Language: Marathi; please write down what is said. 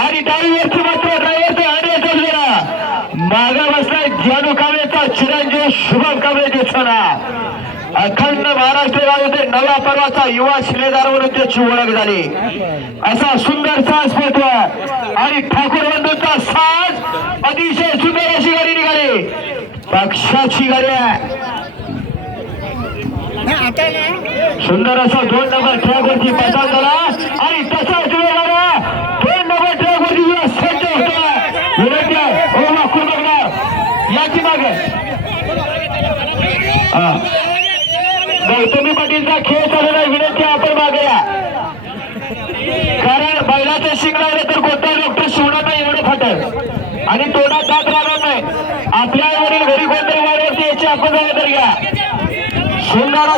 आणि डावी वरती मात्र ड्रायव्हरचा आणि जोडलेला मागा बसलाय जानू कावेचा चिरंजीव शुभम कावे दिसणार अखंड महाराष्ट्र राज्यातील नव्या पर्वाचा युवा शिलेदार म्हणून त्याची ओळख झाली. असा सुंदर साज पडतो आणि ठाकूर बंधूंचा साज अतिशय सुंदर अशी गाडी निघाली. पक्षाची गाडी आहे. सुंदर असा दोन नंबर ठाकूरची हो, हो वाकून बघणार या की मागे. हा. गौतमी पाटीलचा खेळ चाललेला आहे. विनंती आपण मागे या. कारण बैलाचं शिंग लागलं तर कोणता डॉक्टर शिवणार नाही एवढं फाटल आणि तोंडात दात राहणार नाही. आपल्या वरील घरी कोणतरी वाढवते याची आपण जबाबदारी घ्या. सुंदर